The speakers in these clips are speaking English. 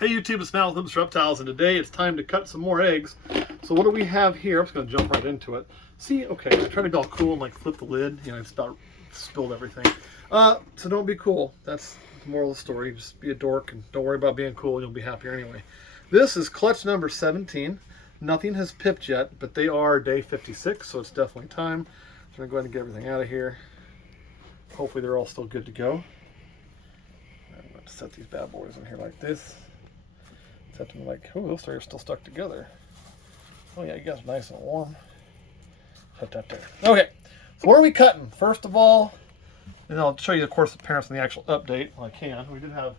Hey YouTube, it's Matt with Limbs Reptiles, and today it's time to cut some more eggs. So what do we have here? I'm just going to jump right into it. See, okay, I tried to be all cool and like flip the lid. You know, I just about spilled everything. So don't be cool. That's the moral of the story. Just be a dork and don't worry about being cool. You'll be happier anyway. This is clutch number 17. Nothing has pipped yet, but they are day 56, so it's definitely time. So I'm going to go ahead and get everything out of here. Hopefully they're all still good to go. I'm going to set these bad boys in here like this. Set them like, oh, those three are still stuck together. Oh yeah, you guys are nice and warm. Set that there. Okay, so what are we cutting? First of all, and I'll show you, of course, the parents in the actual update when I can. We did have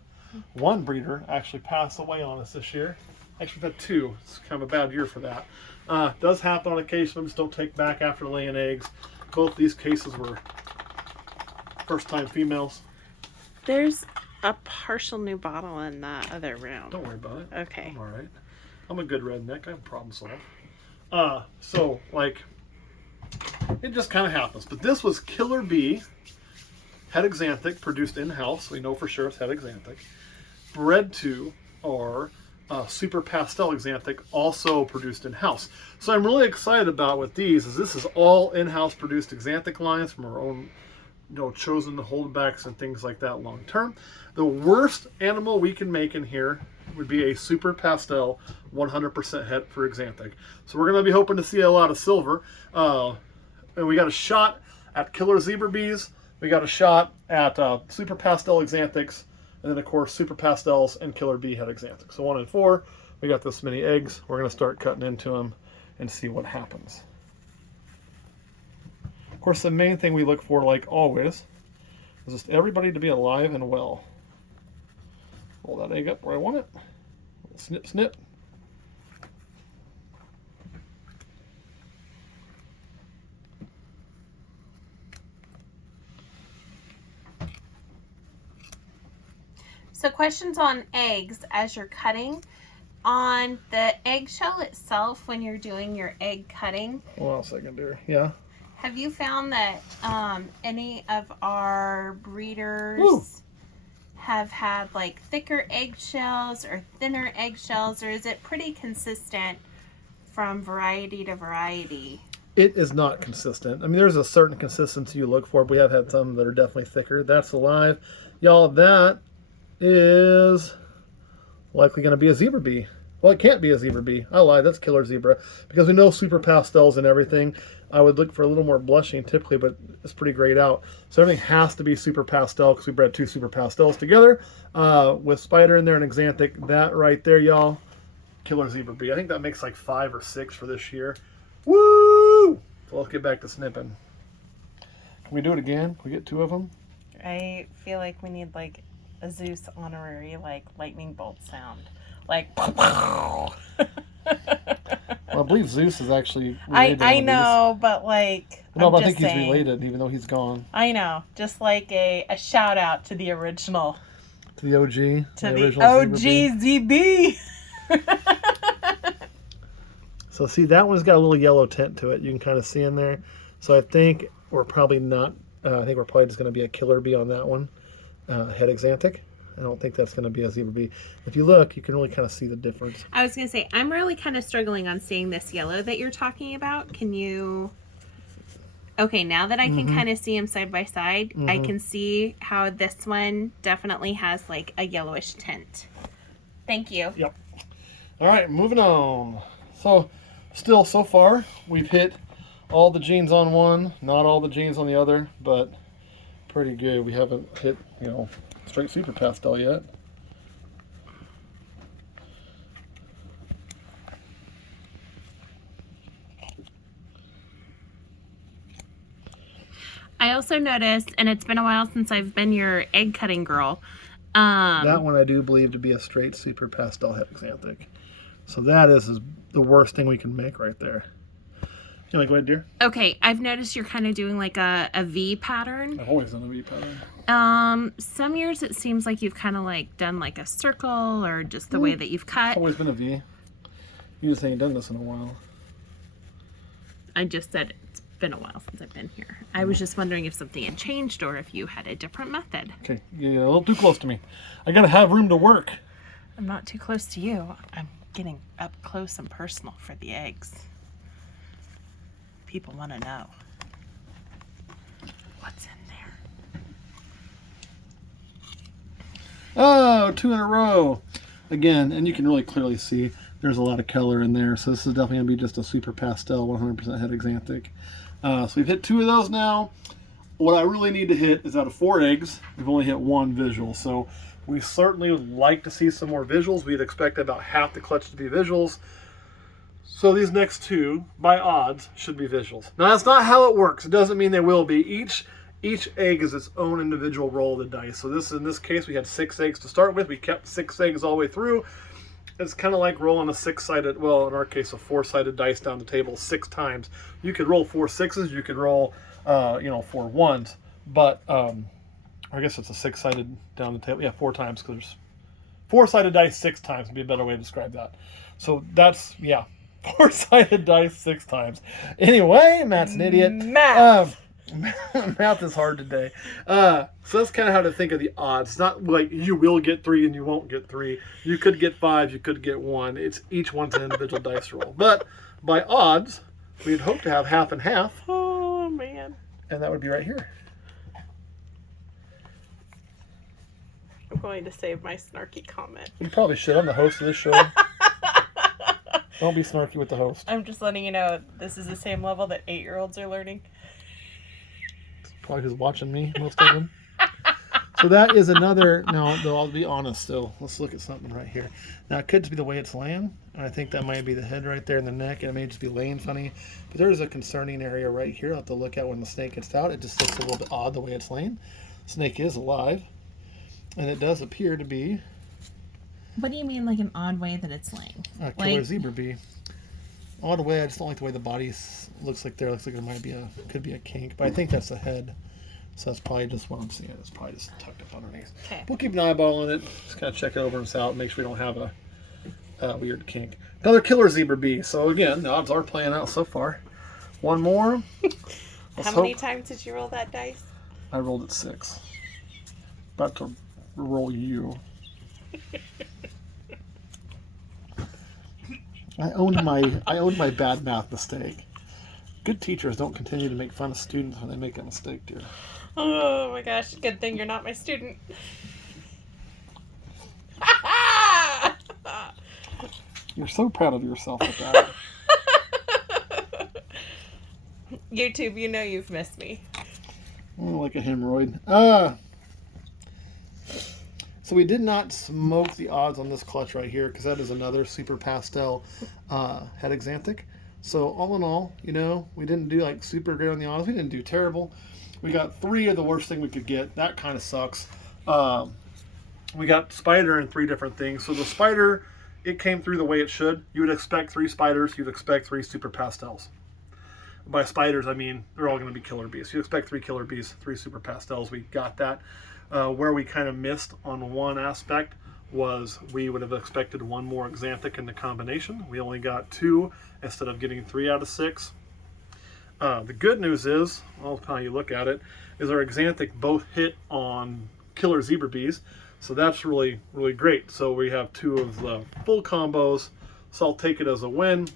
one breeder actually pass away on us this year. Actually, we've had two. It's kind of a bad year for that. Does happen on occasion. Just don't take back after laying eggs. Both these cases were first-time females. There's a partial new bottle in the other room. Don't worry about it. Okay. I'm all right. I'm a good redneck. I have problem solved. So, like, it just kind of happens. But this was Killer Bee, het axanthic, produced in-house. We know for sure it's het axanthic. Bred to our super pastel axanthic, also produced in-house. So I'm really excited about with these is this is all in-house produced axanthic lines from our own, you know, chosen holdbacks and things like that long term. The worst animal we can make in here would be a super pastel 100% het for axanthic. So we're going to be hoping to see a lot of silver. And we got a shot at killer zebra bees. We got a shot at super pastel axanthics. And then, of course, super pastels and killer bee het axanthic. So 1 in 4. We got this many eggs. We're going to start cutting into them and see what happens. Of course, the main thing we look for, like always, is just everybody to be alive and well. Roll that egg up where I want it. Snip, snip. So questions on eggs as you're cutting. On the eggshell itself, when you're doing your egg cutting. Hold on a second there. Yeah. Have you found that any of our breeders have had like thicker eggshells or thinner eggshells, or is it pretty consistent from variety to variety? It is not consistent. I mean, there's a certain consistency you look for, but we have had some that are definitely thicker. That's alive. Y'all, that is likely going to be a zebra bee. Well, it can't be a zebra bee. I lied. That's killer zebra. Because we know super pastels and everything. I would look for a little more blushing typically, but it's pretty grayed out. So everything has to be super pastel because we bred 2 super pastels together with spider in there and axanthic. That right there, y'all, killer zebra bee. I think that makes like 5 or 6 for this year. Woo! So let's get back to snipping. Can we do it again? Can we get 2 of them? I feel like we need like a Zeus honorary like lightning bolt sound. Like Well, I believe Zeus is actually related. I know, but like no, but I think he's related, even though he's gone. I know, just like a shout out to the original, to the OG, to the OG ZB. So see, that one's got a little yellow tint to it. You can kind of see in there. So I think we're probably not. I think we're probably just going to be a killer bee on that one, het axanthic. I don't think that's going to be a zebra bee. If you look, you can really kind of see the difference. I was going to say, I'm really kind of struggling on seeing this yellow that you're talking about. Can you... Okay, now that I can kind of see them side by side, I can see how this one definitely has like a yellowish tint. Thank you. Yep. All right, moving on. So, still, so far, we've hit all the genes on one, not all the genes on the other, but pretty good. We haven't hit, you know, straight super pastel yet. I also noticed, and it's been a while since I've been your egg cutting girl. That one I do believe to be a straight super pastel het axanthic. So that is the worst thing we can make right there. You want to go ahead, dear? Okay, I've noticed you're kind of doing like a V pattern. I've always done a V pattern. Some years it seems like you've kind of like done like a circle or just the way that you've cut. It's always been a V. You just ain't done this in a while. I just said it's been a while since I've been here. I was just wondering if something had changed or if you had a different method. Okay, you're a little too close to me. I gotta have room to work. I'm not too close to you. I'm getting up close and personal for the eggs. People want to know what's in there. Oh, 2 in a row. Again, and you can really clearly see there's a lot of color in there. So this is definitely going to be just a super pastel 100% het axanthic. So we've hit 2 of those now. What I really need to hit is out of 4 eggs, we've only hit 1 visual. So we certainly would like to see some more visuals. We'd expect about half the clutch to be visuals. So these next 2, by odds, should be visuals. Now that's not how it works. It doesn't mean they will be. Each egg is its own individual roll of the dice. So in this case, we had 6 eggs to start with. We kept 6 eggs all the way through. It's kind of like rolling a 6-sided, well, in our case, a 4-sided dice down the table 6 times. You could roll 4 6s. You could roll, 4 1s. But I guess it's a 6-sided down the table. Yeah, 4 times, because there's 4-sided dice 6 times would be a better way to describe that. So that's, yeah, 4-sided dice 6 times. Anyway, Matt's an idiot. Math. Math is hard today. So that's kind of how to think of the odds. It's not like you will get 3 and you won't get 3. You could get 5, you could get 1. It's each one's an individual dice roll. But by odds, we'd hope to have half and half. Oh, man. And that would be right here. I'm going to save my snarky comment. You probably should. I'm the host of this show. Don't be snarky with the host. I'm just letting you know this is the same level that 8-year-olds are learning. Probably who's watching me, most of them. So that is another, no, though I'll be honest though. Let's look at something right here. Now it could just be the way it's laying. And I think that might be the head right there and the neck. And it may just be laying funny. But there's a concerning area right here I'll have to look at when the snake gets out. It just looks a little bit odd the way it's laying. Snake is alive. And it does appear to be... What do you mean, like an odd way that it's laying? A killer zebra bee. Odd way, I just don't like the way the body looks like there. Looks like there might be could be a kink. But I think that's the head. So that's probably just what I'm seeing. It's probably just tucked up underneath. Okay. We'll keep an eyeball on it. Just kind of check it over and out. Make sure we don't have a weird kink. Another killer zebra bee. So again, the odds are playing out so far. One more. How many times did you roll that dice? I rolled it 6. About to roll you. I owned my bad math mistake. Good teachers don't continue to make fun of students when they make a mistake, dear. Oh my gosh, good thing you're not my student. You're so proud of yourself with that. YouTube, you know you've missed me. Oh, like a hemorrhoid. So we did not smoke the odds on this clutch right here because that is another super pastel het axanthic. So all in all, we didn't do like super great on the odds. We didn't do terrible. We got 3 of the worst thing we could get. That kind of sucks. We got spider and 3 different things. So the spider, it came through the way it should. You would expect 3 spiders. You'd expect 3 super pastels. By spiders, I mean they're all going to be killer bees. You expect 3 killer bees, 3 super pastels. We got that. Where we kind of missed on one aspect was we would have expected 1 more axanthic in the combination. We only got 2 instead of getting 3 out of 6. The good news is, well, how you look at it, is our axanthic both hit on killer zebra bees. So that's really, really great. So we have 2 of the full combos. So I'll take it as a win.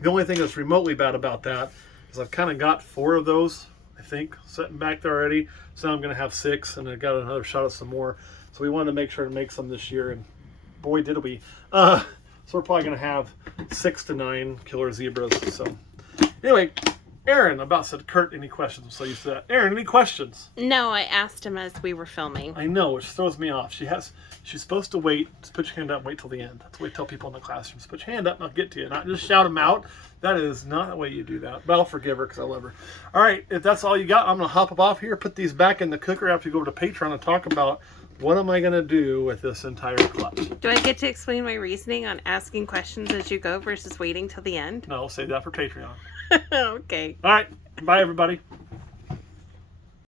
The only thing that's remotely bad about that is I've kind of got 4 of those, I think, sitting back there already. So now I'm going to have 6, and I got another shot at some more. So we wanted to make sure to make some this year, and boy, did we. So we're probably going to have 6 to 9 killer zebras. So anyway, Aaron, about said, Kurt, any questions? I'm so used to that. Aaron, any questions? No, I asked him as we were filming. I know, which throws me off. She's supposed to wait, just put your hand up and wait till the end. That's what we tell people in the classroom. Just put your hand up and I'll get to you. Not just shout them out. That is not the way you do that. But I'll forgive her because I love her. All right, if that's all you got, I'm going to hop up off here, put these back in the cooker after you go over to Patreon and talk about what am I going to do with this entire clutch. Do I get to explain my reasoning on asking questions as you go versus waiting till the end? No, I'll save that for Patreon. Okay. All right, bye everybody.